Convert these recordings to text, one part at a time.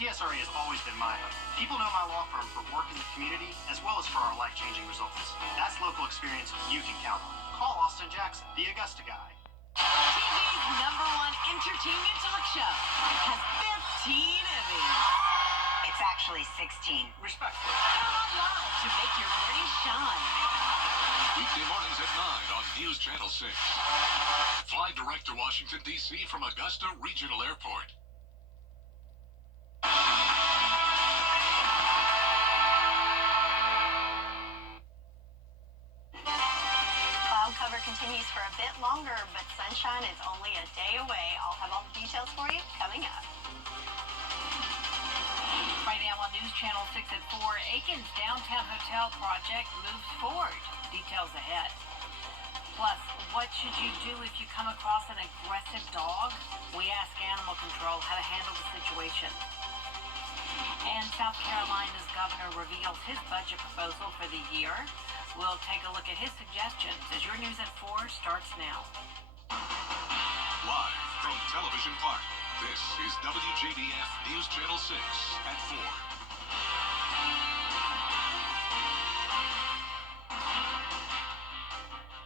CSRA has always been my home. People know my law firm for work in the community as well as for our life-changing results. That's local experience you can count on. Call Austin Jackson, the Augusta guy. TV's #1 entertainment talk show has 15 Emmys. It's actually 16. Respectfully. Come on live to make your morning shine. Weekday mornings at 9 on News Channel 6. Fly direct to Washington, D.C. from Augusta Regional Airport. Cloud cover continues for a bit longer, but sunshine is only a day away. I'll have all the details for you coming up. Right now on News Channel 6 at 4, Aiken's downtown hotel project moves forward. Details ahead. Plus, what should you do if you come across an aggressive dog? We ask Animal Control how to handle the situation. And South Carolina's governor reveals his budget proposal for the year. We'll take a look at his suggestions as your News at 4 starts now. Live from Television Park, this is WJBF News Channel 6 at 4.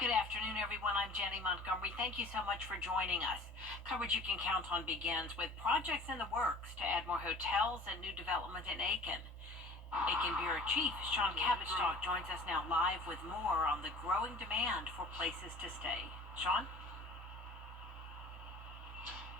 Good afternoon, everyone. I'm Jenny Montgomery. Thank you so much for joining us. Coverage you can count on begins with projects in the works to add more hotels and new development in Aiken. Aiken Bureau Chief Sean Cabbage-Stock joins us now live with more on the growing demand for places to stay. Sean?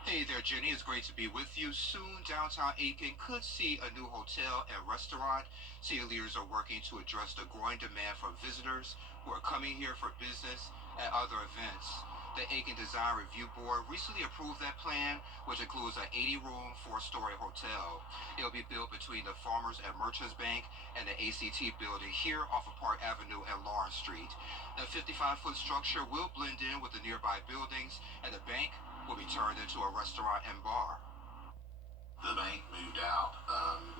Hey there, Jenny. It's great to be with you. Soon, downtown Aiken could see a new hotel and restaurant. City leaders are working to address the growing demand from visitors who are coming here for business and other events. The Aiken Design Review Board recently approved that plan, which includes an 80-room, 4-story hotel. It'll be built between the Farmers and Merchants Bank and the ACT building here off of Park Avenue and Lawrence Street. The 55-foot structure will blend in with the nearby buildings, and the bank will be turned into a restaurant and bar. The bank moved out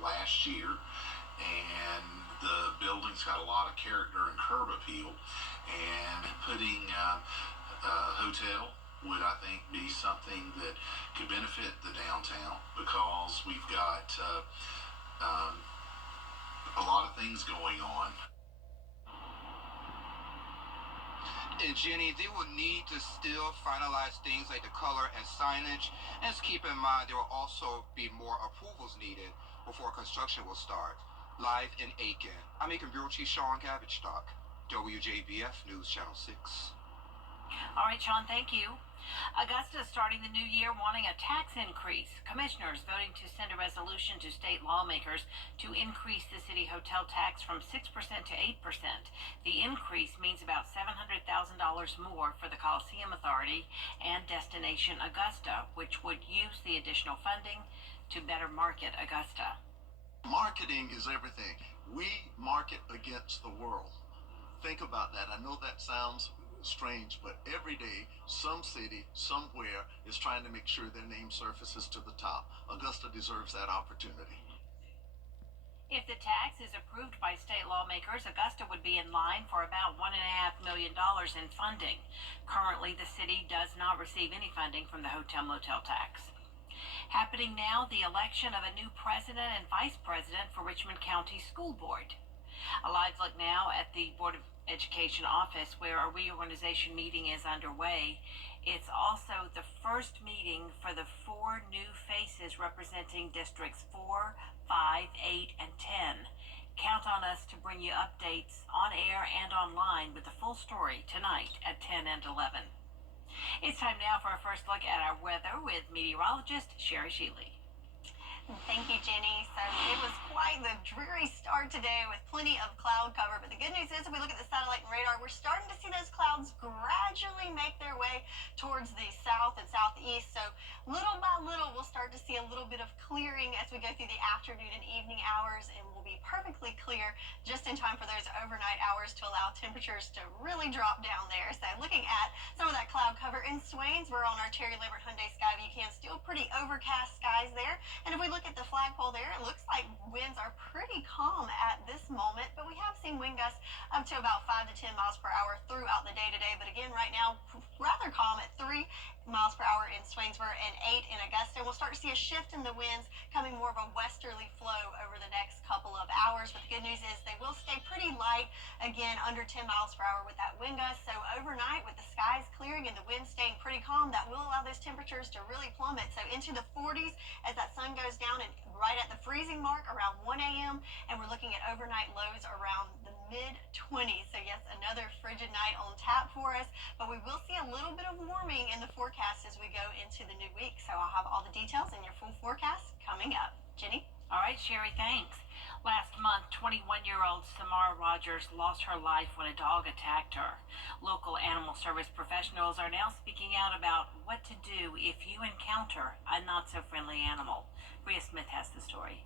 last year, and the building's got a lot of character and curb appeal, and putting a hotel would, I think, be something that could benefit the downtown because we've got a lot of things going on. And Jenny, they will need to still finalize things like the color and signage. And just keep in mind, there will also be more approvals needed before construction will start. Live in Aiken, I'm Aiken Bureau Chief Sean Cabbage-Stock, WJBF News Channel 6. All right, Sean, thank you. Augusta is starting the new year wanting a tax increase. Commissioners voting to send a resolution to state lawmakers to increase the city hotel tax from 6% to 8%. The increase means about $700,000 more for the Coliseum Authority and Destination Augusta, which would use the additional funding to better market Augusta. Marketing is everything. We market against the world. Think about that. I know that sounds strange, but every day, some city, somewhere, is trying to make sure their name surfaces to the top. Augusta deserves that opportunity. If the tax is approved by state lawmakers, Augusta would be in line for about $1.5 million in funding. Currently, the city does not receive any funding from the hotel-motel tax. Happening now, the election of a new president and vice president for Richmond County School Board. A live look now at the Board of Education office where a reorganization meeting is underway. It's also the first meeting for the 4 new faces representing districts 4, 5, 8, and 10. Count on us to bring you updates on air and online with the full story tonight at 10 and 11. It's time now for our first look at our weather with meteorologist Sherry Sheely. Thank you, Jenny. So it was quite the dreary start today with plenty of cloud cover. But the good news is if we look at the satellite and radar, we're starting to see those clouds gradually make their way towards the south and southeast. So little by little, we'll start to see a little bit of clearing as we go through the afternoon and evening hours, and we'll be perfectly clear just in time for those overnight hours to allow temperatures to really drop down there. So looking at some of that cloud cover in Swains, we're on our Terry Lambert Hyundai Skyview cam, still pretty overcast skies there. And if we look at the flagpole there, it looks like winds are pretty calm at this moment, but we have seen wind gusts up to about 5 to 10 miles per hour throughout the day today. But again, right now, rather calm at 3 miles per hour in Swainsboro and 8 in Augusta. And we'll start to see a shift in the winds, coming more of a westerly flow over the next couple of hours. But the good news is they will stay pretty light, again, under 10 miles per hour with that wind gust. So overnight, with the skies clearing and the wind staying pretty calm, that will allow those temperatures to really plummet. So into the 40s as that sun goes down and right at the freezing mark around 1 a.m. And we're looking at overnight lows around the mid-20s. So yes, another frigid night on tap for us. But we will see a little bit of warming in the forecast as we go into the new week. So I'll have all the details in your full forecast coming up. Jenny? All right, Sherry, thanks. Last month, 21-year-old Samara Rogers lost her life when a dog attacked her. Local animal service professionals are now speaking out about what to do if you encounter a not-so-friendly animal. Rhea Smith has the story.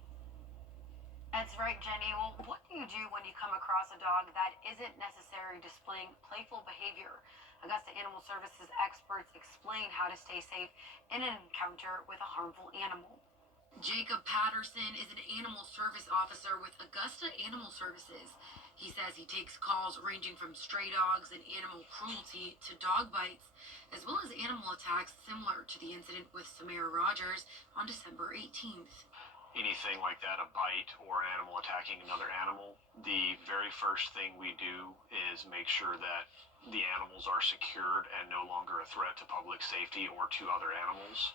That's right, Jenny. Well, what do you do when you come across a dog that isn't necessarily displaying playful behavior? Augusta Animal Services experts explain how to stay safe in an encounter with a harmful animal. Jacob Patterson is an animal service officer with Augusta Animal Services. He says he takes calls ranging from stray dogs and animal cruelty to dog bites, as well as animal attacks similar to the incident with Samara Rogers on December 18th. Anything like that, a bite or an animal attacking another animal, the very first thing we do is make sure that the animals are secured and no longer a threat to public safety or to other animals.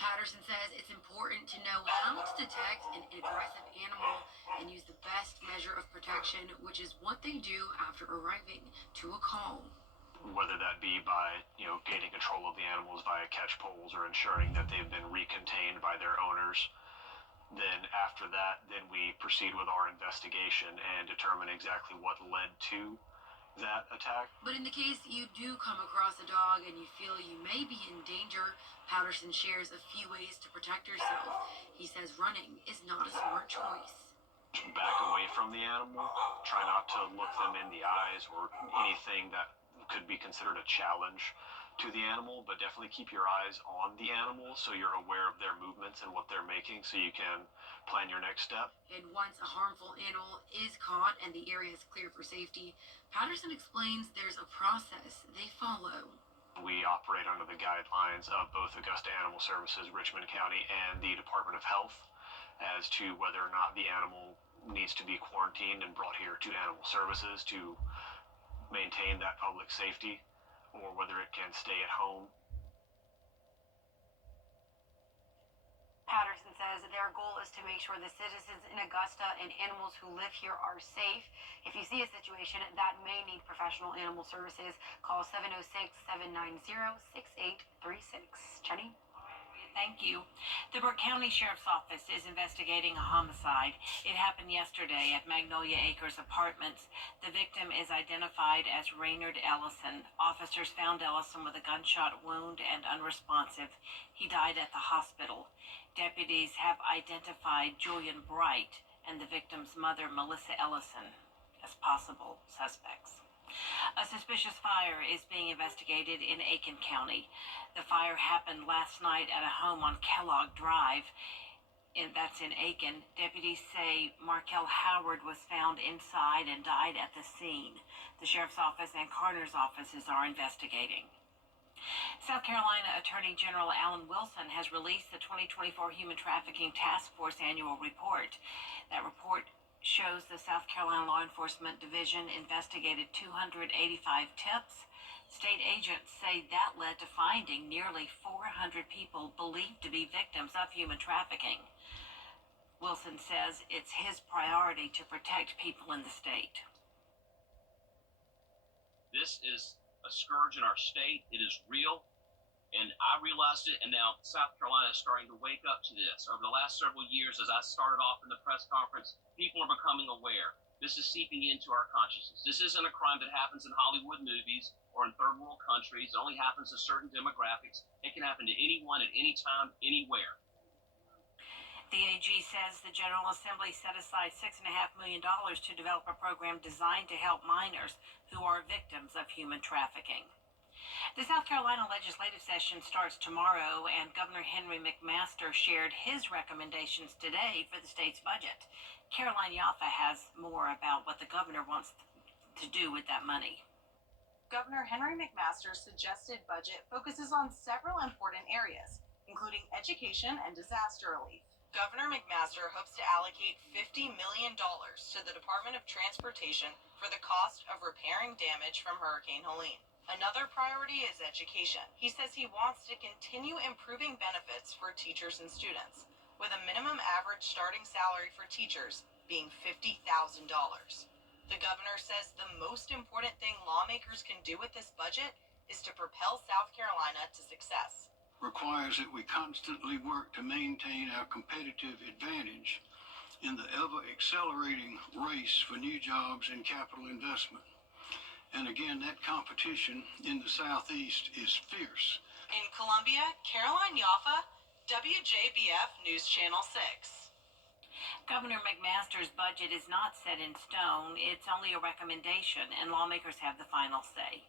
Patterson says it's important to know how to detect an aggressive animal and use the best measure of protection, which is what they do after arriving to a call. Whether that be by, gaining control of the animals via catch poles or ensuring that they've been recontained by their owners. Then after that, then we proceed with our investigation and determine exactly what led to that attack. But in the case you do come across a dog and you feel you may be in danger, Patterson shares a few ways to protect yourself. He says running is not a smart choice. Back away from the animal, try not to look them in the eyes or anything that could be considered a challenge to the animal, but definitely keep your eyes on the animal so you're aware of their movements and what they're making so you can plan your next step. And once a harmful animal is caught and the area is clear for safety, Patterson explains there's a process they follow. We operate under the guidelines of both Augusta Animal Services, Richmond County, and the Department of Health as to whether or not the animal needs to be quarantined and brought here to Animal Services to maintain that public safety, or whether it can stay at home. Patterson says their goal is to make sure the citizens in Augusta and animals who live here are safe. If you see a situation that may need professional animal services, call 706-790-6836. Jenny? Thank you. The Burke County Sheriff's Office is investigating a homicide. It happened yesterday at Magnolia Acres Apartments. The victim is identified as Raynard Ellison. Officers found Ellison with a gunshot wound and unresponsive. He died at the hospital. Deputies have identified Julian Bright and the victim's mother, Melissa Ellison, as possible suspects. A suspicious fire is being investigated in Aiken County. The fire happened last night at a home on Kellogg Drive. That's in Aiken. Deputies say Markel Howard was found inside and died at the scene. The Sheriff's Office and Coroner's offices are investigating. South Carolina Attorney General Alan Wilson has released the 2024 Human Trafficking Task Force annual report. That report shows the South Carolina Law Enforcement Division investigated 285 tips. State agents say that led to finding nearly 400 people believed to be victims of human trafficking. Wilson says it's his priority to protect people in the state. This is a scourge in our state. It is real. And I realized it, and now South Carolina is starting to wake up to this. Over the last several years, as I started off in the press conference, people are becoming aware. This is seeping into our consciousness. This isn't a crime that happens in Hollywood movies or in third world countries. It only happens to certain demographics. It can happen to anyone at any time, anywhere. The AG says the General Assembly set aside $6.5 million to develop a program designed to help minors who are victims of human trafficking. The South Carolina legislative session starts tomorrow, and Governor Henry McMaster shared his recommendations today for the state's budget. Caroline Yaffa has more about what the governor wants to do with that money. Governor Henry McMaster's suggested budget focuses on several important areas, including education and disaster relief. Governor McMaster hopes to allocate $50 million to the Department of Transportation for the cost of repairing damage from Hurricane Helene. Another priority is education. He says he wants to continue improving benefits for teachers and students, with a minimum average starting salary for teachers being $50,000. The governor says the most important thing lawmakers can do with this budget is to propel South Carolina to success. Requires that we constantly work to maintain our competitive advantage in the ever-accelerating race for new jobs and capital investment. And again, that competition in the Southeast is fierce. In Columbia, Caroline Yaffa, WJBF News Channel 6. Governor McMaster's budget is not set in stone. It's only a recommendation, and lawmakers have the final say.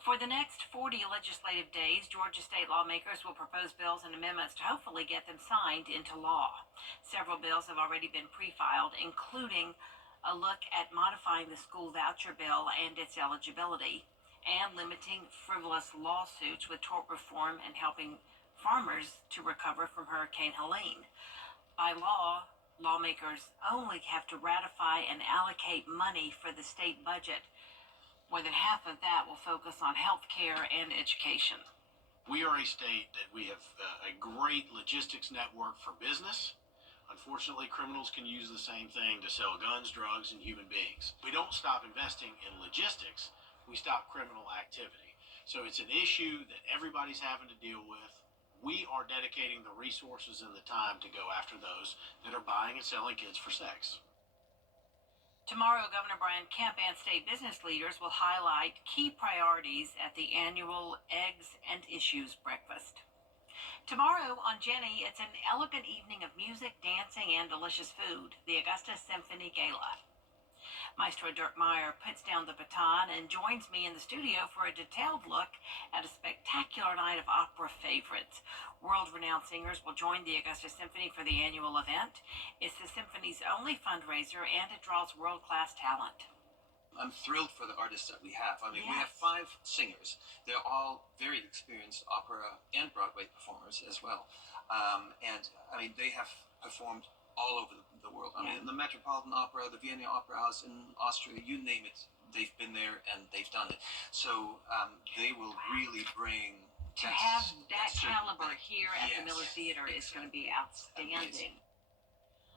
For the next 40 legislative days, Georgia state lawmakers will propose bills and amendments to hopefully get them signed into law. Several bills have already been pre-filed, including a look at modifying the school voucher bill and its eligibility, and limiting frivolous lawsuits with tort reform and helping farmers to recover from Hurricane Helene. By law, lawmakers only have to ratify and allocate money for the state budget. More than half of that will focus on health care and education. We are a state that we have a great logistics network for business. Unfortunately, criminals can use the same thing to sell guns, drugs, and human beings. We don't stop investing in logistics, we stop criminal activity. So it's an issue that everybody's having to deal with. We are dedicating the resources and the time to go after those that are buying and selling kids for sex. Tomorrow, Governor Brian Kemp and state business leaders will highlight key priorities at the annual Eggs and Issues breakfast. Tomorrow on Jenny, it's an elegant evening of music, dancing, and delicious food, the Augusta Symphony Gala. Maestro Dirk Meyer puts down the baton and joins me in the studio for a detailed look at a spectacular night of opera favorites. World-renowned singers will join the Augusta Symphony for the annual event. It's the Symphony's only fundraiser, and it draws world-class talent. I'm thrilled for the artists that we have. I mean, Yes. We have 5 singers. They're all very experienced opera and Broadway performers as well. And I mean, they have performed all over the world. I mean, the Metropolitan Opera, the Vienna Opera House in Austria, you name it, they've been there and they've done it. So they will really bring... To have that caliber here at the Yes, Miller Theater is going to be outstanding. Amazing.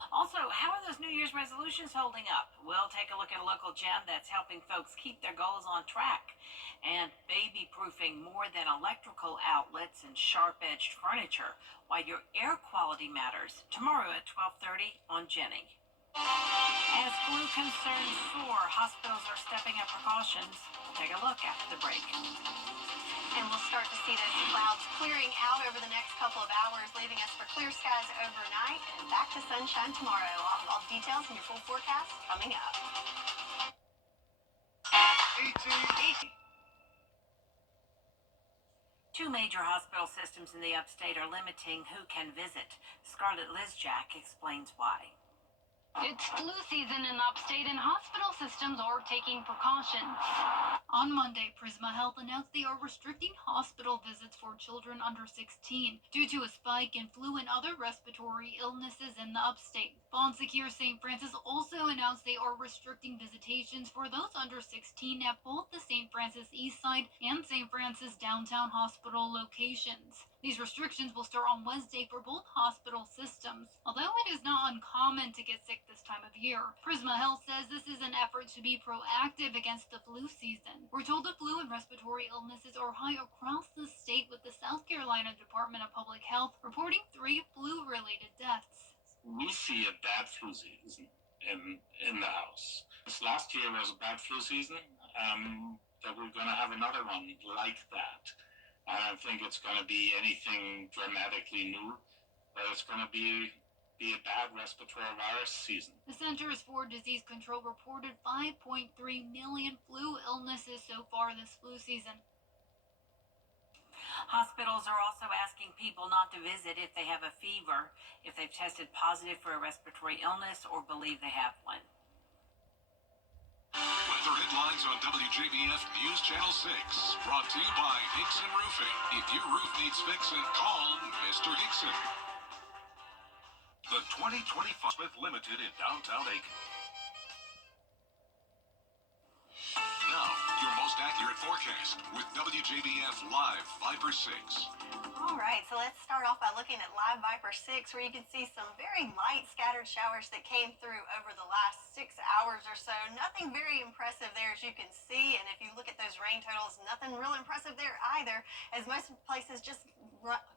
Also, how are those New Year's resolutions holding up? We'll take a look at a local gem that's helping folks keep their goals on track, and baby-proofing more than electrical outlets and sharp-edged furniture, why your air quality matters. Tomorrow at 12:30 on Jenny. As flu concerns soar, hospitals are stepping up precautions. We'll take a look after the break. And we'll start to see those clouds clearing out over the next couple of hours, leaving us for clear skies overnight and back to sunshine tomorrow. All details in your full forecast coming up. 18. 2 major hospital systems in the upstate are limiting who can visit. Scarlett Lizjack explains why. It's flu season in the upstate and hospital systems are taking precautions. On Monday, Prisma Health announced they are restricting hospital visits for children under 16 due to a spike in flu and other respiratory illnesses in the upstate. Bon Secours St. Francis also announced they are restricting visitations for those under 16 at both the St. Francis Eastside and St. Francis Downtown Hospital locations. These restrictions will start on Wednesday for both hospital systems. Although it is not uncommon to get sick this time of year, Prisma Health says this is an effort to be proactive against the flu season. We're told the flu and respiratory illnesses are high across the state, with the South Carolina Department of Public Health reporting 3 flu-related deaths. We see a bad flu season in the house. This last year was a bad flu season, that we're going to have another one like that. I don't think it's going to be anything dramatically new, but it's going to be a bad respiratory virus season. The Centers for Disease Control reported 5.3 million flu illnesses so far this flu season. Hospitals are also asking people not to visit if they have a fever, if they've tested positive for a respiratory illness, or believe they have one. Weather headlines. Headlines on WJBF News Channel 6. Brought to you by Hickson Roofing. If your roof needs fixing, call Mr. Hickson. The 2025 Smith Limited in downtown Aiken. Now, your most accurate forecast with WJBF Live Viper 6. All right, so let's start off by looking at Live Viper 6, where you can see some very light scattered showers that came through over the last 6 hours or so. Nothing very impressive there, as you can see, and if you look at those rain totals, nothing real impressive there either, as most places just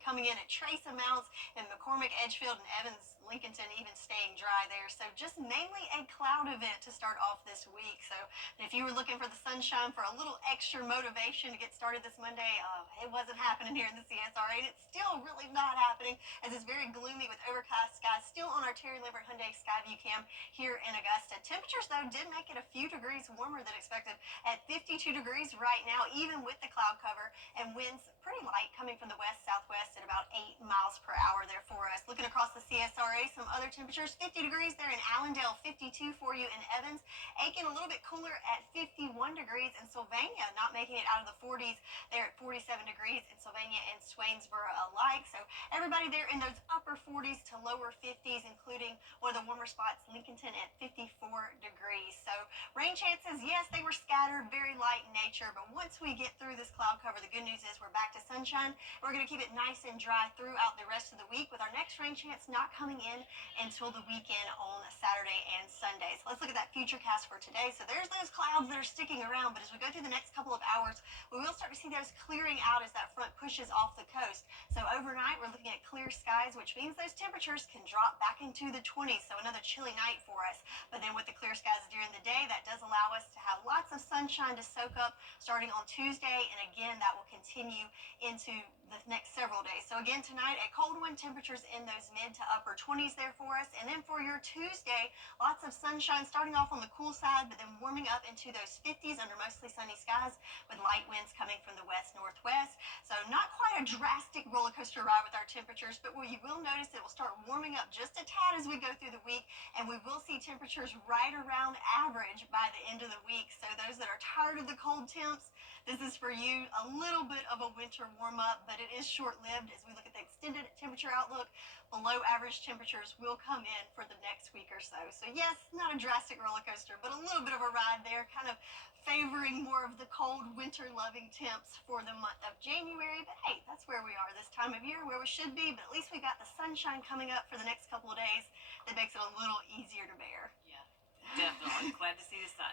coming in at trace amounts in McCormick, Edgefield, and Evans, Lincolnton even staying dry there. So just mainly a cloud event to start off this week. So if you were looking for the sunshine for a little extra motivation to get started this Monday, it wasn't happening here in the CSRA, and it's still really not happening, as it's very gloomy with overcast skies still on our Terry Lambert Hyundai Skyview Cam here in Augusta. Temperatures, though, did make it a few degrees warmer than expected at 52 degrees right now, even with the cloud cover, and winds pretty light coming from the west-southwest at about 8 miles per hour there for us. Looking across the CSRA, some other temperatures, 50 degrees there in Allendale, 52 for you in Evans. Aiken, a little bit cooler at 51 degrees, and Sylvania not making it out of the 40s there at 47 degrees in Sylvania and Swainsboro alike. So everybody there in those upper 40s to lower 50s, including one of the warmer spots, Lincolnton at 54 degrees. So rain chances, yes, they were scattered, very light in nature, but once we get through this cloud cover, the good news is we're back to sunshine. We're going to keep it nice and dry throughout the rest of the week, with our next rain chance not coming in until the weekend on Saturday and Sunday. So let's look at that future cast for today. So there's those clouds that are sticking around, but as we go through the next couple of hours, we will start to see those clearing out as that front pushes off the coast. So overnight, we're looking at clear skies, which means those temperatures can drop back into the 20s. So another chilly night for us. But then with the clear skies during the day, that does allow us to have lots of sunshine to soak up starting on Tuesday. And again, that will continue into the next several days. So again, tonight, a cold one, temperatures in those mid to upper 20s there for us. And then for your Tuesday, lots of sunshine starting off on the cool side, but then warming up into those 50s under mostly sunny skies with light winds coming from the west-northwest. So not quite a drastic roller coaster ride with our temperatures, but what you will notice, it will start warming up just a tad as we go through the week, and we will see temperatures right around average by the end of the week. So those that are tired of the cold temps, this is for you. A little bit of a winter warm-up, but it is short-lived as we look at the extended temperature outlook. Below average temperatures will come in for the next week or so. So yes, not a drastic roller coaster, but a little bit of a ride there, kind of favoring more of the cold, winter-loving temps for the month of January. But hey, that's where we are this time of year, where we should be. But at least we got the sunshine coming up for the next couple of days. That makes it a little easier to bear. Yeah, definitely. Glad to see the sun.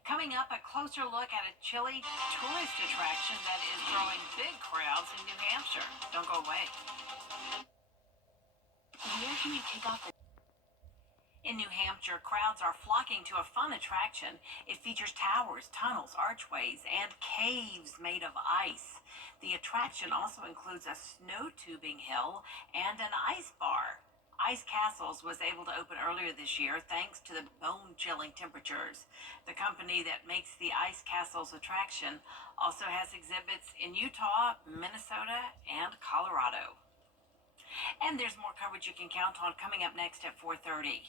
Coming up, a closer look at a chilly tourist attraction that is drawing big crowds in New Hampshire. Don't go away. Where can you take off the... In New Hampshire, crowds are flocking to a fun attraction. It features towers, tunnels, archways, and caves made of ice. The attraction also includes a snow tubing hill and an ice bar. Ice Castles was able to open earlier this year thanks to the bone-chilling temperatures. The company that makes the Ice Castles attraction also has exhibits in Utah, Minnesota, and Colorado. And there's more coverage you can count on coming up next at 4:30.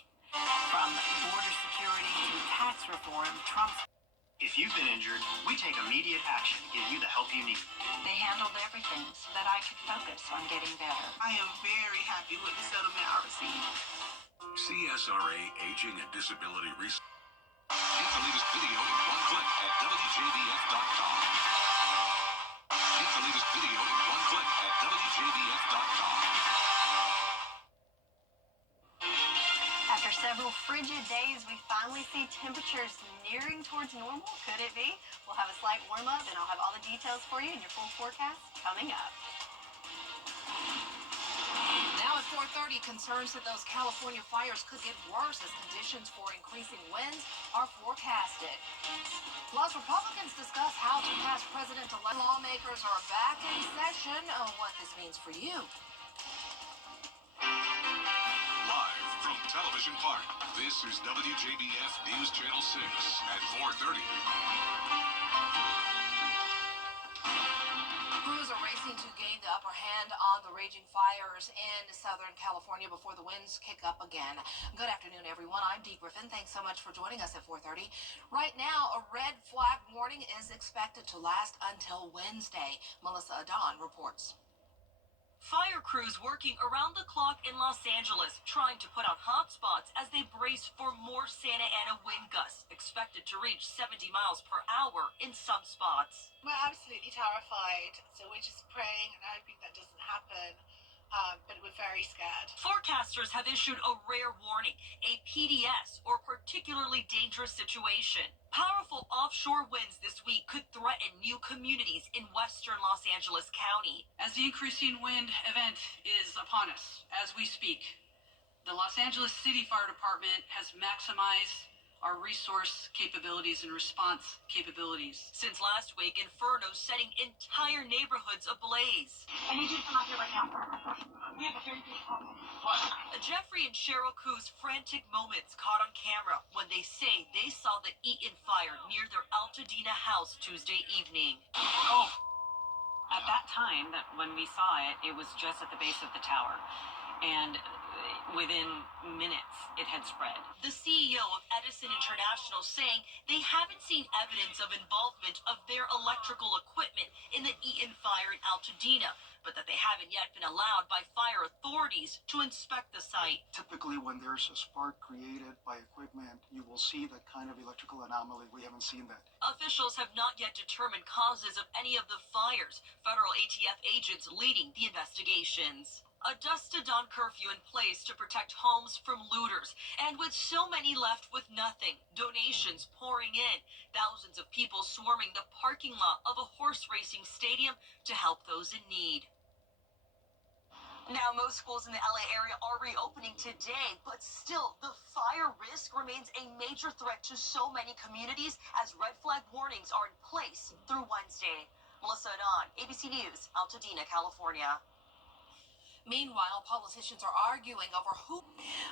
From border security to tax reform, Trump's... If you've been injured, we take immediate action to get you the help you need. They handled everything so that I could focus on getting better. I am very happy with the settlement I received. CSRA Aging and Disability Research. Get the latest video in one click at WJBF.com. Get the latest video in one click at WJBF.com. After several frigid days, we finally see temperatures nearing towards normal. Could it be? We'll have a slight warm-up, and I'll have all the details for you in your full forecast coming up. Now at 4:30, concerns that those California fires could get worse as conditions for increasing winds are forecasted. Plus, Republicans discuss how to pass president-elect. Lawmakers are back in session. What this means for you. Live from Television Park, this is WJBF News Channel 6 at 4:30. Crews are racing to gain the upper hand on on the raging fires in Southern California before the winds kick up again. Good afternoon, everyone. I'm Dee Griffin. Thanks so much for joining us at 4:30. Right now, a red flag warning is expected to last until Wednesday. Melissa Adon reports. Fire crews working around the clock in Los Angeles, trying to put out hot spots as they brace for more Santa Ana wind gusts, expected to reach 70 miles per hour in some spots. We're absolutely terrified, so we're just praying and hoping that doesn't happen, but we're very scared. Forecasters have issued a rare warning, a PDS, or particularly dangerous situation. Powerful offshore winds this week could threaten new communities in western Los Angeles County. As the increasing wind event is upon us as we speak, the Los Angeles City Fire Department has maximized our resource capabilities and response capabilities. Since last week, infernos setting entire neighborhoods ablaze. I need you to come out here right now. We have a very big problem. Jeffrey and Cheryl Koo's frantic moments caught on camera when they say they saw the Eaton fire near their Altadena house Tuesday evening. At that time, when we saw it, it was just at the base of the tower. And within minutes, it had spread. The CEO of Edison International saying they haven't seen evidence of involvement of their electrical equipment in the Eaton fire in Altadena, but that they haven't yet been allowed by fire authorities to inspect the site. Typically, when there's a spark created by equipment, you will see that kind of electrical anomaly. We haven't seen that. Officials have not yet determined causes of any of the fires. Federal ATF agents leading the investigations. A dusk to dawn curfew in place to protect homes from looters. And with so many left with nothing, donations pouring in, thousands of people swarming the parking lot of a horse racing stadium to help those in need. Now, most schools in the LA area are reopening today, but still, the fire risk remains a major threat to so many communities as red flag warnings are in place through Wednesday. Melissa Adon, ABC News, Altadena, California. Meanwhile, politicians are arguing over who.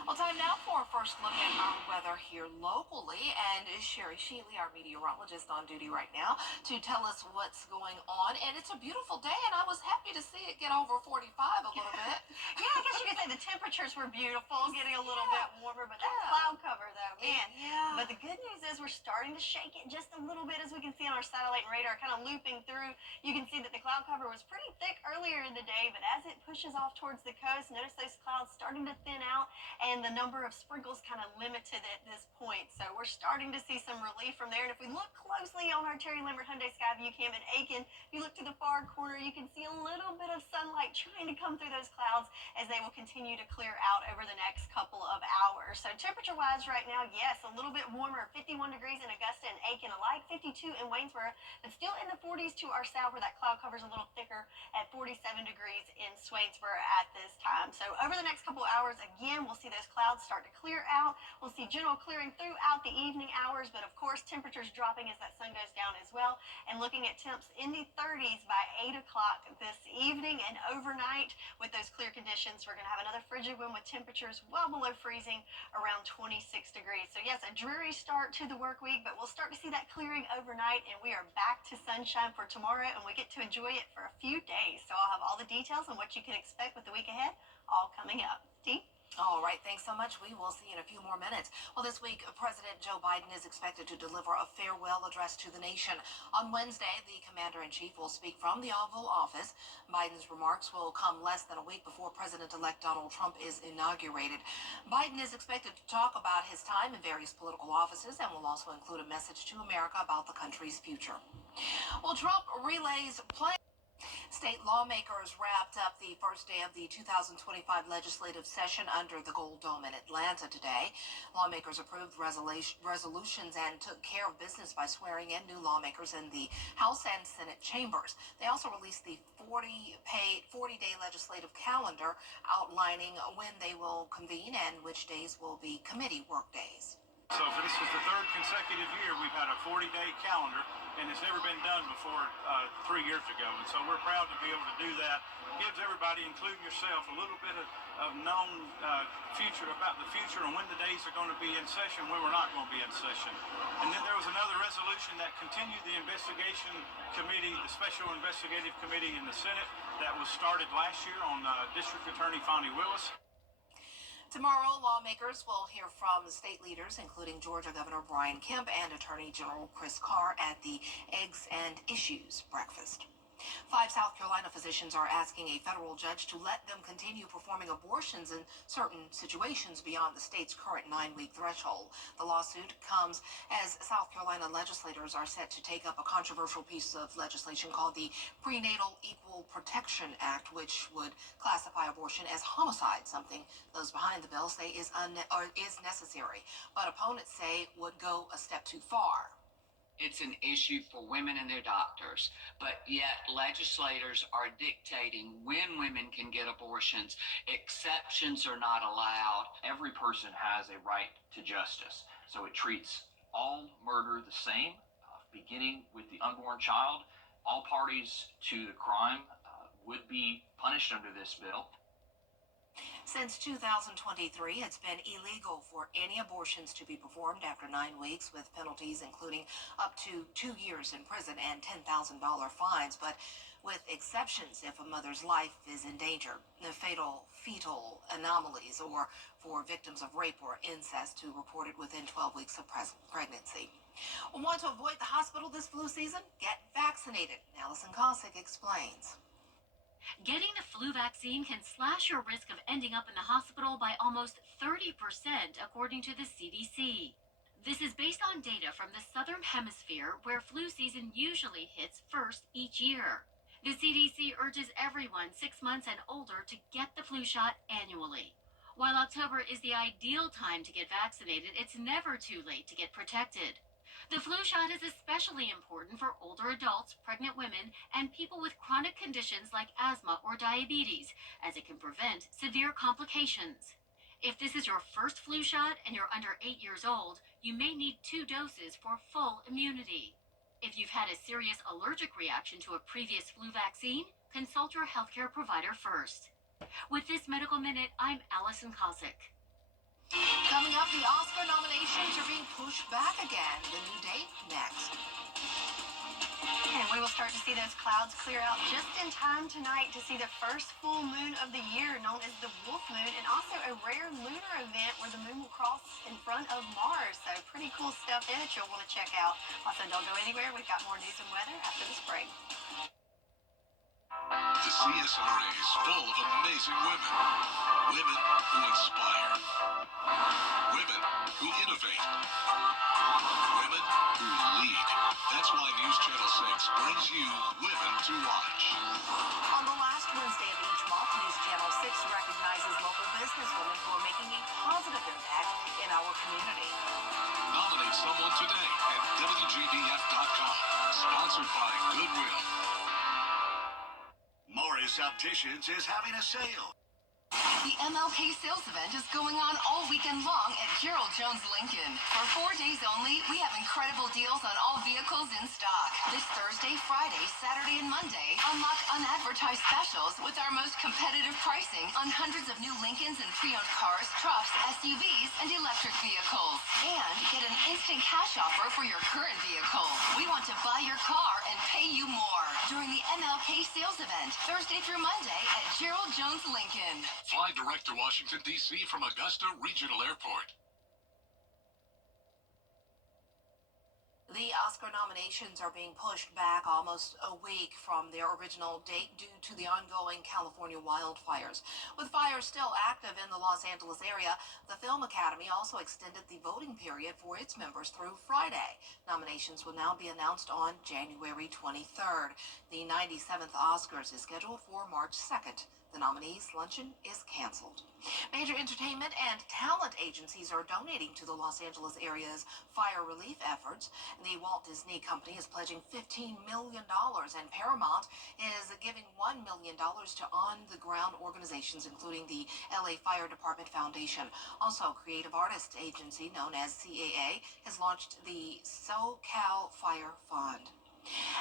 Well, time now for a first look at our weather here locally. And Sherry Sheely, our meteorologist on duty right now, to tell us what's going on. And it's a beautiful day, and I was happy to see it get over 45 a little bit. Yeah, I guess you could say the temperatures were beautiful, getting a little bit warmer, but that cloud cover, though, man. Yeah. But the good news is we're starting to shake it just a little bit, as we can see on our satellite and radar, kind of looping through. You can see that the cloud cover was pretty thick earlier in the day, but as it pushes off towards the coast, notice those clouds starting to thin out, and the number of sprinkles kind of limited at this point. So we're starting to see some relief from there. And if we look closely on our Terry Lambert Hyundai Skyview Cam in Aiken, if you look to the far corner, you can see a little bit of sunlight trying to come through those clouds as they will continue to clear out over the next couple of hours. So temperature-wise right now, yes, a little bit warmer, 51 degrees in Augusta and Aiken alike, 52 in Waynesboro, but still in the 40s to our south where that cloud cover is a little thicker at 47 degrees in Swainsboro at this time. So over the next couple hours, again, we'll see those clouds start to clear out. We'll see general clearing throughout the evening hours, but of course, temperatures dropping as that sun goes down as well. And looking at temps in the 30s by 8 o'clock this evening and overnight with those clear conditions. We're going to have another frigid wind with temperatures well below freezing, around 26 degrees. So yes, a dreary start to the work week, but we'll start to see that clearing overnight, and we are back to sunshine for tomorrow, and we get to enjoy it for a few days. So I'll have all the details on what you can expect with the week ahead all coming up. T? All right, thanks so much. We will see you in a few more minutes. Well, this week, President Joe Biden is expected to deliver a farewell address to the nation. On Wednesday, the commander-in-chief will speak from the Oval Office. Biden's remarks will come less than a week before President-elect Donald Trump is inaugurated. Biden is expected to talk about his time in various political offices and will also include a message to America about the country's future. Well, Trump relays plans. State lawmakers wrapped up the first day of the 2025 legislative session under the Gold Dome in Atlanta today. Lawmakers approved resolutions and took care of business by swearing in new lawmakers in the House and Senate chambers. They also released the 40-day legislative calendar outlining when they will convene and which days will be committee work days. So this is the third consecutive year we've had a 40-day calendar, and it's never been done before 3 years ago. And so we're proud to be able to do that. It gives everybody, including yourself, a little bit of known future about the future and when the days are going to be in session, when we're not going to be in session. And then there was another resolution that continued the investigation committee, the Special Investigative Committee in the Senate, that was started last year on District Attorney Fonnie Willis. Tomorrow, lawmakers will hear from the state leaders, including Georgia Governor Brian Kemp and Attorney General Chris Carr at the Eggs and Issues breakfast. 5 South Carolina physicians are asking a federal judge to let them continue performing abortions in certain situations beyond the state's current 9-week threshold. The lawsuit comes as South Carolina legislators are set to take up a controversial piece of legislation called the Prenatal Equal Protection Act, which would classify abortion as homicide, something those behind the bill say is necessary, but opponents say would go a step too far. It's an issue for women and their doctors, but yet legislators are dictating when women can get abortions. Exceptions are not allowed. Every person has a right to justice, so it treats all murder the same, beginning with the unborn child. All parties to the crime would be punished under this bill. Since 2023, it's been illegal for any abortions to be performed after 9 weeks, with penalties including up to 2 years in prison and $10,000 fines, but with exceptions if a mother's life is in danger, the fatal fetal anomalies, or for victims of rape or incest who reported within 12 weeks of pregnancy. Want to avoid the hospital this flu season? Get vaccinated. Allison Cossack explains. Getting the flu vaccine can slash your risk of ending up in the hospital by almost 30%, according to the CDC. This is based on data from the Southern Hemisphere, where flu season usually hits first each year. The CDC urges everyone 6 months and older to get the flu shot annually. While October is the ideal time to get vaccinated, it's never too late to get protected. The flu shot is especially important for older adults, pregnant women, and people with chronic conditions like asthma or diabetes, as it can prevent severe complications. If this is your first flu shot and you're under 8 years old, you may need 2 doses for full immunity. If you've had a serious allergic reaction to a previous flu vaccine, consult your healthcare provider first. With this Medical Minute, I'm Allison Cossack. Coming up, the Oscar nominations are being pushed back again. The new date next. And we will start to see those clouds clear out just in time tonight to see the first full moon of the year, known as the Wolf Moon, and also a rare lunar event where the moon will cross in front of Mars. So pretty cool stuff there that you'll want to check out. Also, don't go anywhere. We've got more news and weather after this break. The CSRA is full of amazing women. Women who inspire. Women who innovate. Women who lead. That's why News Channel 6 brings you Women to Watch. On the last Wednesday of each month, News Channel 6 recognizes local businesswomen who are making a positive impact in our community. Nominate someone today at WJBF.com. Sponsored by Goodwill. Morris Opticians is having a sale. The MLK sales event is going on all weekend long at Gerald Jones Lincoln. For 4 days only, we have incredible deals on all vehicles in stock. This Thursday, Friday, Saturday, and Monday, unlock unadvertised specials with our most competitive pricing on hundreds of new Lincolns and pre-owned cars, trucks, SUVs, and electric vehicles. And get an instant cash offer for your current vehicle. We want to buy your car and pay you more during the MLK sales event, Thursday through Monday at Gerald Jones Lincoln. Fly direct to Washington, D.C. from Augusta Regional Airport. The Oscar nominations are being pushed back almost a week from their original date due to the ongoing California wildfires. With fires still active in the Los Angeles area, the Film Academy also extended the voting period for its members through Friday. Nominations will now be announced on January 23rd. The 97th Oscars is scheduled for March 2nd. The nominees' luncheon is canceled. Major entertainment and talent agencies are donating to the Los Angeles area's fire relief efforts. The Walt Disney Company is pledging $15 million, and Paramount is giving $1 million to on-the-ground organizations, including the LA Fire Department Foundation. Also, Creative Artists Agency, known as CAA, has launched the SoCal Fire Fund.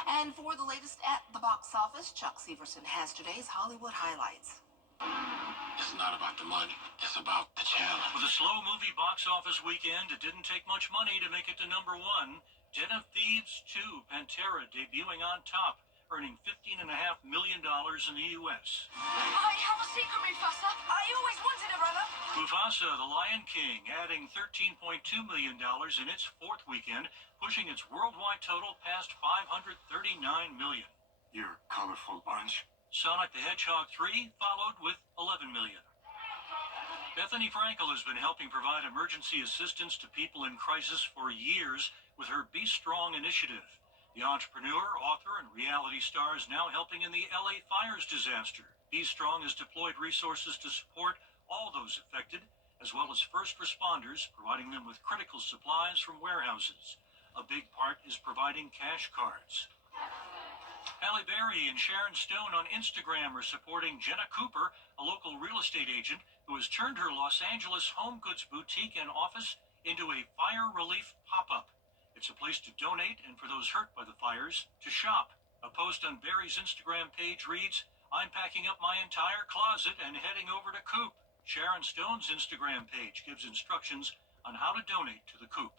And for the latest at the box office, Chuck Severson has today's Hollywood highlights. It's not about the money. It's about the challenge. With a slow movie box office weekend, it didn't take much money to make it to #1. Den of Thieves 2, Pantera debuting on top. earning $15.5 million in the U.S. I have a secret, Mufasa. I always wanted a brother. Mufasa, the Lion King, adding $13.2 million in its fourth weekend, pushing its worldwide total past $539 million. You're a colorful bunch. Sonic the Hedgehog 3 followed with $11 million. Bethany Frankel has been helping provide emergency assistance to people in crisis for years with her Be Strong initiative. The entrepreneur, author, and reality star is now helping in the LA fires disaster. Be Strong has deployed resources to support all those affected, as well as first responders, providing them with critical supplies from warehouses. A big part is providing cash cards. Halle Berry and Sharon Stone on Instagram are supporting Jenna Cooper, a local real estate agent who has turned her Los Angeles home goods boutique and office into a fire relief pop-up. It's a place to donate and for those hurt by the fires, to shop. A post on Berry's Instagram page reads, "I'm packing up my entire closet and heading over to Coop." Sharon Stone's Instagram page gives instructions on how to donate to the Coop.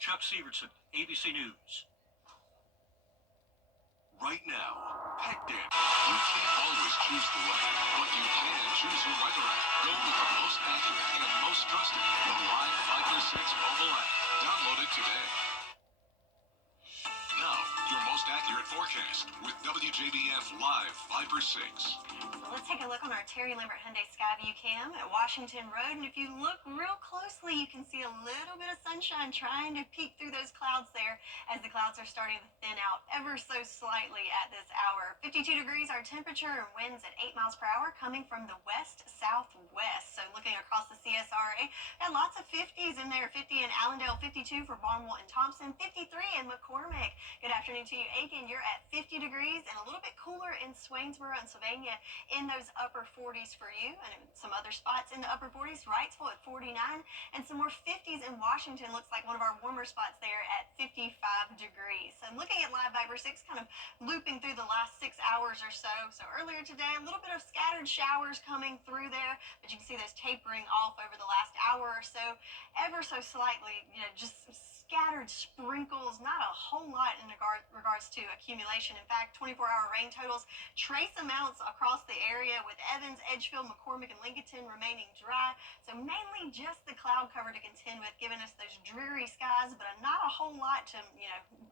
Chuck Severson, ABC News. Right now, Pet Daddy. You can't always choose the way, but you can choose your weather app. Go with the most accurate and most trusted, the Live 5/6 mobile app. Download it today. Now, your most accurate forecast with WJBF Live 5/6. So let's take a look on our Terry Lambert Hyundai Skyview cam at Washington Road. And if you look real closely, you can see a little bit of sunshine trying to peek through those clouds there as the clouds are starting to thin out ever so slightly at this hour. 52 degrees our temperature and winds at 8 miles per hour coming from the west-southwest. So looking across the CSRA, got lots of 50s in there. 50 in Allendale, 52 for Barnwell and Thompson, 53 in McCormick. Good afternoon to you, Aiken. You're at 50 degrees and a little bit cooler in Swainsboro and Sylvania in those upper 40s for you, and some other spots in the upper 40s. Wrightsville at 49, and some more 50s in Washington. Looks like one of our warmer spots there at 55 degrees. So looking at Live Viber 6, kind of looping through the last 6 hours or so. So earlier today, a little bit of scattered showers coming through there, but you can see those tapering off over the last hour or so, ever so slightly, just scattered sprinkles, not a whole lot in regards to accumulation. In fact, 24-hour rain totals, trace amounts across the area with Evans, Edgefield, McCormick, and Lincolnton remaining dry. So mainly just the cloud cover to contend with, giving us those dreary skies, but not a whole lot to,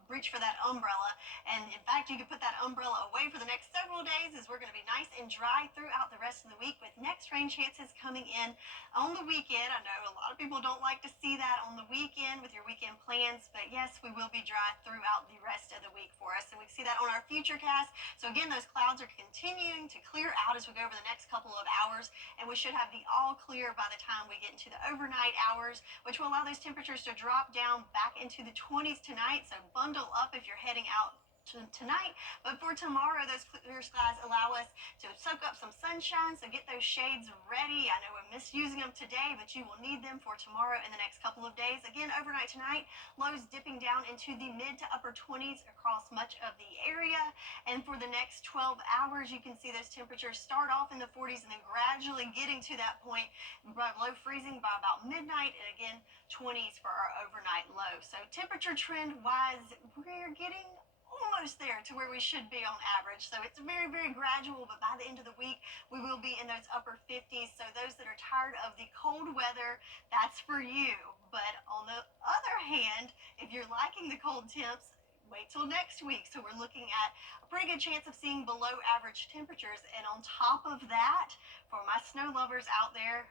reach for that umbrella. And in fact, you could put that umbrella away for the next several days, as we're going to be nice and dry throughout the rest of the week, with next rain chances coming in on the weekend. I know a lot of people don't like to see that on the weekend with your weekend plans, but yes, we will be dry throughout the rest of the week for us, and we see that on our future cast. So again, those clouds are continuing to clear out as we go over the next couple of hours, and we should have the all clear by the time we get into the overnight hours, which will allow those temperatures to drop down back into the 20s tonight. So bundle up if you're heading out tonight. But for tomorrow, those clear skies allow us to soak up some sunshine, so get those shades ready. I know we're misusing them today, but you will need them for tomorrow and the next couple of days. Again, overnight tonight, lows dipping down into the mid to upper 20s across much of the area. And for the next 12 hours, you can see those temperatures start off in the 40s and then gradually getting to that point below freezing by about midnight, and again 20s for our overnight low. So temperature trend wise, we're getting almost there to where we should be on average. So it's very, very gradual, but by the end of the week, we will be in those upper 50s. So those that are tired of the cold weather, that's for you. But on the other hand, if you're liking the cold temps, wait till next week. So we're looking at a pretty good chance of seeing below average temperatures. And on top of that, for my snow lovers out there,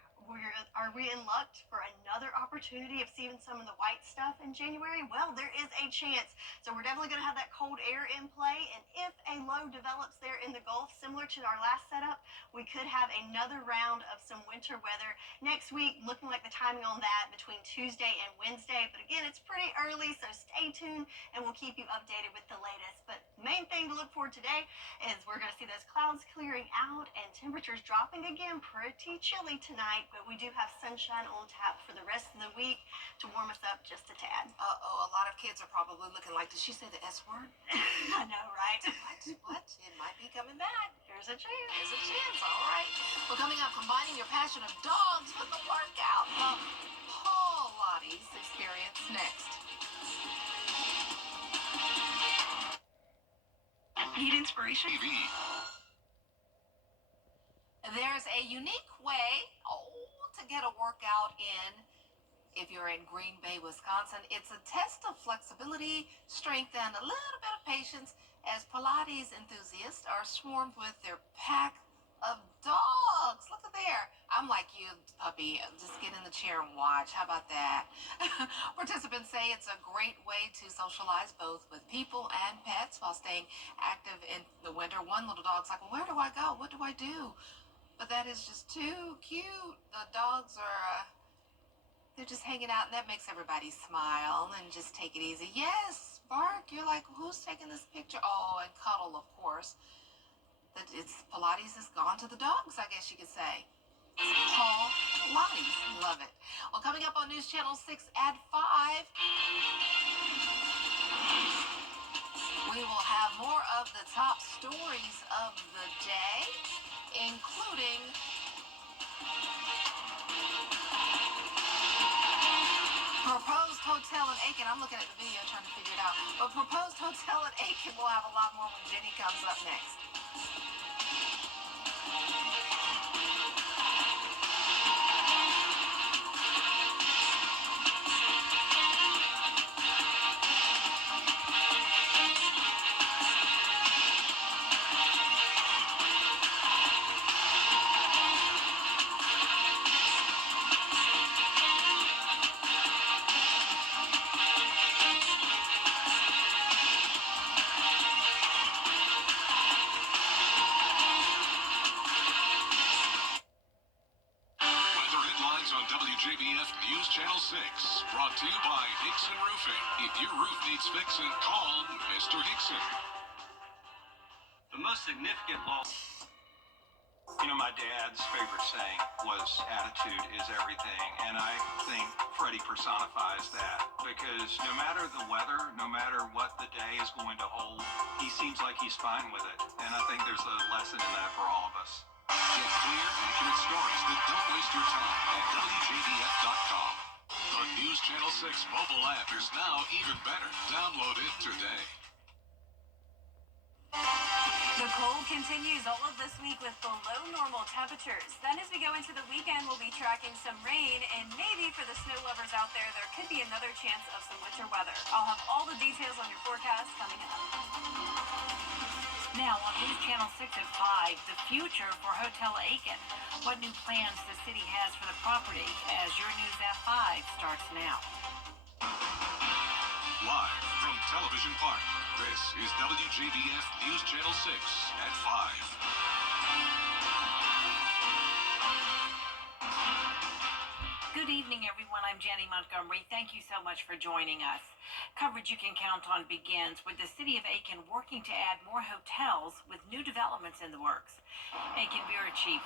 are we in luck for another opportunity of seeing some of the white stuff in January? Well, there is a chance. So we're definitely going to have that cold air in play. And if a low develops there in the Gulf, similar to our last setup, we could have another round of some winter weather next week. Looking like the timing on that between Tuesday and Wednesday. But again, it's pretty early, so stay tuned and we'll keep you updated with the latest. But main thing to look for today is we're going to see those clouds clearing out and temperatures dropping again. Pretty chilly tonight, but we do have sunshine on tap for the rest of the week to warm us up just a tad. Uh-oh, a lot of kids are probably looking like, did she say the S word? I know, right? What? It might be coming back. There's a chance. There's a chance, all right. Well, coming up, combining your passion of dogs with the workout. Paul Lottie's experience next. Heated inspiration. TV. There's a unique way to get a workout in if you're in Green Bay, Wisconsin. It's a test of flexibility, strength, and a little bit of patience as Pilates enthusiasts are swarmed with their pack of dogs. Look at there. I'm like you, puppy. Just get in the chair and watch. How about that? Participants say it's a great way to socialize both with people and pets while staying active in the winter. One little dog's like, well, where do I go? What do I do? But that is just too cute. The dogs are, they're just hanging out, and that makes everybody smile and just take it easy. Yes, bark. You're like, who's taking this picture? Oh, and cuddle, of course. That it's Pilates has gone to the dogs, I guess you could say. It's Paul Pilates. Love it. Well, coming up on News Channel 6 at 5, we will have more of the top stories of the day, including proposed hotel in Aiken. I'm looking at the video trying to figure it out. But proposed hotel in Aiken, we'll have a lot more when Jenny comes up next. Weather headlines on WJBF News Channel 6. Brought to you by Hickson Roofing. If your roof needs fixing, call Mr. Hickson. The most significant loss. You know, my dad's favorite saying was attitude is everything, and I think Freddie personifies that because no matter the weather, no matter what the day is going to hold, he seems like he's fine with it, and I think there's a lesson in that for all of us. Get clear, accurate stories that don't waste your time at WJBF.com. The News Channel 6 mobile app is now even better. Download it today. The cold continues all of this week with below normal temperatures. Then as we go into the weekend, we'll be tracking some rain, and maybe for the snow lovers out there, there could be another chance of some winter weather. I'll have all the details on your forecast coming up. Now on News Channel 6 at 5, the future for Hotel Aiken. What new plans the city has for the property as your News at 5 starts now. Live from Television Park, this is WJBF News Channel 6 at 5. Good evening, everyone. I'm Jenny Montgomery. Thank you so much for joining us. Coverage you can count on begins with the city of Aiken working to add more hotels with new developments in the works. Aiken Bureau Chief